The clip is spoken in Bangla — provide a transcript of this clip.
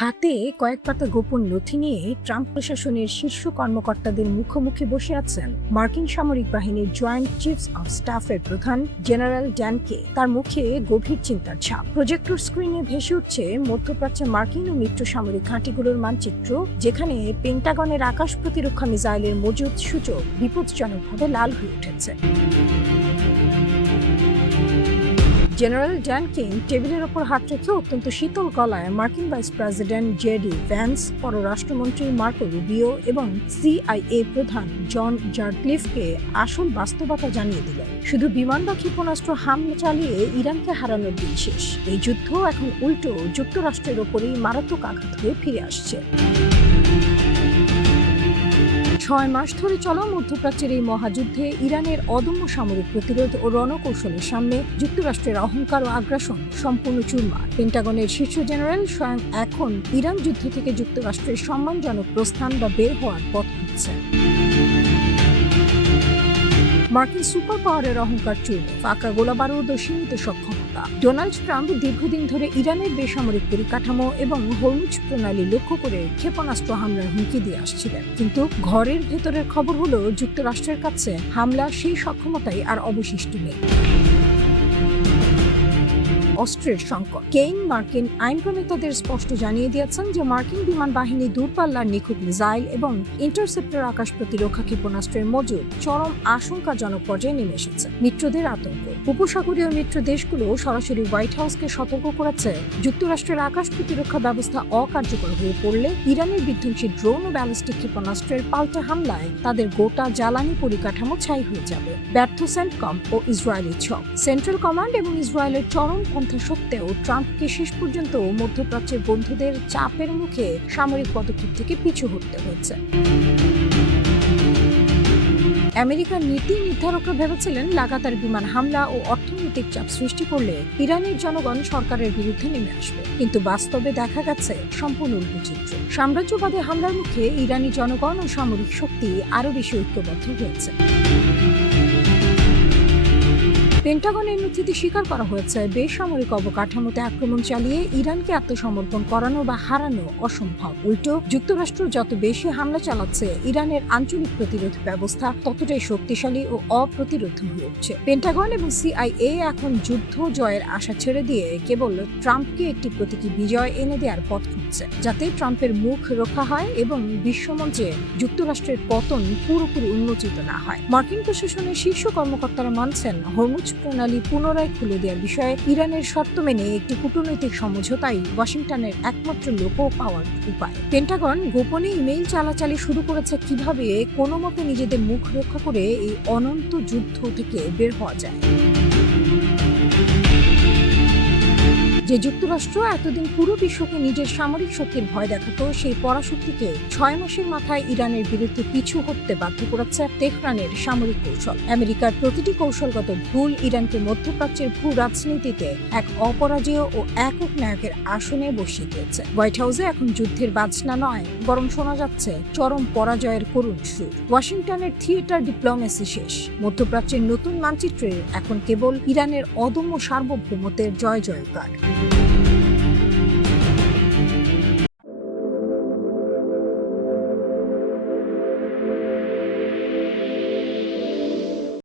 হাতে কয়েক পাতা গোপন নথি নিয়ে ট্রাম্প প্রশাসনের শীর্ষ কর্মকর্তাদের মুখোমুখি বসে আছেন মার্কিন সামরিক বাহিনীর জয়েন্ট চিফস অফ স্টাফের প্রধান জেনারেল ড্যান কে। তার মুখে গভীর চিন্তার ছাপ। প্রজেক্টর স্ক্রিনে ভেসে উঠছে মধ্যপ্রাচ্যে মার্কিন ও মিত্র সামরিক ঘাঁটিগুলোর মানচিত্র, যেখানে পেন্টাগনের আকাশ প্রতিরক্ষা মিসাইলের মজুদ সূচক বিপজ্জনকভাবে লাল হয়ে উঠেছে। জেনারেল ড্যান কেন টেবিলের ওপর হাত রেখে অত্যন্ত শীতল গলায় মার্কিন ভাইস প্রেসিডেন্ট জেডি ভ্যান্স, পররাষ্ট্রমন্ত্রী মার্কো রুবিও এবং CIA প্রধান জন জার্টলিফকে আসল বাস্তবতা জানিয়ে দিলেন। শুধু বিমান বা ক্ষেপণাস্ত্র হামলা চালিয়ে ইরানকে হারানোর দিন শেষ। এই যুদ্ধ এখন উল্টো যুক্তরাষ্ট্রের ওপরেই মারাত্মক আঘাত হয়ে ফিরে আসছে। 6 মাস ধরে চলা মধ্যপ্রাচ্যের এই মহাযুদ্ধে ইরানের অদম্য সামরিক প্রতিরোধ ও রণকৌশলের সামনে যুক্তরাষ্ট্রের অহংকার ও আগ্রাসন সম্পূর্ণ চুরমার। পেন্টাগনের শীর্ষ জেনারেল স্বয়ং এখন ইরান যুদ্ধ থেকে যুক্তরাষ্ট্রের সম্মানজনক প্রস্থান বা বের হওয়ার পথ খুঁজছেন। মার্কিন সুপার পাওয়ারের অহংকার চূর্ণ, ফাঁকা গোলাবারুদ ও সীমিত সক্ষমতা। ডোনাল্ড ট্রাম্প দীর্ঘদিন ধরে ইরানের বেসামরিক পরিকাঠামো এবং হরমুজ প্রণালী লক্ষ্য করে ক্ষেপণাস্ত্র হামলার হুমকি দিয়ে আসছিলেন, কিন্তু ঘরের ভেতরের খবর হলো যুক্তরাষ্ট্রের কাছে হামলা সেই সক্ষমতাই আর অবশিষ্ট নেই। অস্ত্রের সংকট। কেইন মার্কিন আইন প্রণেতাদের স্পষ্ট জানিয়ে দিয়েছেন যে মার্কিন বিমান বাহিনী দূরপাল্লার নিখুঁত মিসাইল এবং ইন্টারসেপ্টর আকাশ প্রতিরক্ষা ক্ষেপণাস্ত্রের মজুদ চরম আশঙ্কাজনক পর্যায়ে নেমে এসেছে। মিত্রদের আতঙ্ক। উপসাগরীয় মিত্র দেশগুলো সরাসরি হোয়াইট হাউসকে সতর্ক করেছে, যুক্তরাষ্ট্রের আকাশ প্রতিরক্ষা ব্যবস্থা অকার্যকর হয়ে পড়লে ইরানের বিধ্বংসী ড্রোন ও ব্যালিস্টিক ক্ষেপণাস্ত্রের পাল্টা হামলায় তাদের গোটা জ্বালানি পরিকাঠামো ছাই হয়ে যাবে। ব্যর্থ সেন্টকম ও ইসরায়েলি ছক। সেন্ট্রাল কমান্ড এবং ইসরায়েলের চরম সত্ত্বেও ট্রাম্পকে শেষ পর্যন্ত মধ্যপ্রাচ্যের বন্ধুদের চাপের মুখে সামরিক পদক্ষেপ থেকে পিছু হটতে হয়েছে। আমেরিকার নীতি নির্ধারকরা ভেবেছিলেন লাগাতার বিমান হামলা ও অর্থনৈতিক চাপ সৃষ্টি করলে ইরানের জনগণ সরকারের বিরুদ্ধে নেমে আসবে, কিন্তু বাস্তবে দেখা গেছে সম্পূর্ণ উল্টো চিত্র। সাম্রাজ্যবাদী হামলার মুখে ইরানি জনগণ ও সামরিক শক্তি আরও বেশি ঐক্যবদ্ধ হয়েছে। পেন্টাগনের নথিতে স্বীকার করা হয়েছে, বেসামরিক অবকাঠামোতে আক্রমণ চালিয়ে ইরানকে আত্মসমর্পণ করানো বা হারানো অসম্ভব। উল্টো যুক্তরাষ্ট্র যত বেশি হামলা চালাচ্ছে, ইরানের আঞ্চলিক প্রতিরোধ ব্যবস্থা ততটাই শক্তিশালী ও অপ্রতিরোধ হয়ে উঠছে। পেন্টাগন এবং CIA এখন যুদ্ধ জয়ের আশা ছেড়ে দিয়ে কেবল ট্রাম্পকে একটি প্রতীকী বিজয় এনে দেওয়ার পথ খুঁজছে, যাতে ট্রাম্পের মুখ রক্ষা হয় এবং বিশ্বমঞ্চে যুক্তরাষ্ট্রের পতন পুরোপুরি উন্মোচিত না হয়। মার্কিন প্রশাসনের শীর্ষ কর্মকর্তারা মানছেন, হরমুজ প্রণালী পুনরায় খুলে দেওয়ার বিষয়ে ইরানের শর্ত মেনে একটি কূটনৈতিক সমঝোতাই ওয়াশিংটনের একমাত্র লোক পাওয়ার উপায়। পেন্টাগন গোপনে ইমেইল চালাচালি শুরু করেছে কিভাবে কোনো মতে নিজেদের মুখ রক্ষা করে এই অনন্ত যুদ্ধ থেকে বের হওয়া যায়। যে যুক্তরাষ্ট্র এতদিন পুরো বিশ্বকে নিজের সামরিক শক্তির ভয় দেখাতো, সেই পরাশক্তিকে 6 মাসের মাথায় ইরানের বিরুদ্ধে পিছু হটতে বাধ্য করেছে তেহরানের সামরিক কৌশল। আমেরিকার প্রতিটি কৌশলগত ভুল ইরানকে মধ্যপ্রাচ্যের ভূ রাজনীতিতে এক অপরাজেয় ও একক নায়কের আসনে বসিয়ে দিয়েছে। হোয়াইট হাউসে এখন যুদ্ধের বাজনা নয়, বরং শোনা যাচ্ছে চরম পরাজয়ের করুণ সুর। ওয়াশিংটনের থিয়েটার ডিপ্লোমেসি শেষ। মধ্যপ্রাচ্যের নতুন মানচিত্রে এখন কেবল ইরানের অদম্য সার্বভৌমত্বের জয় জয়কার।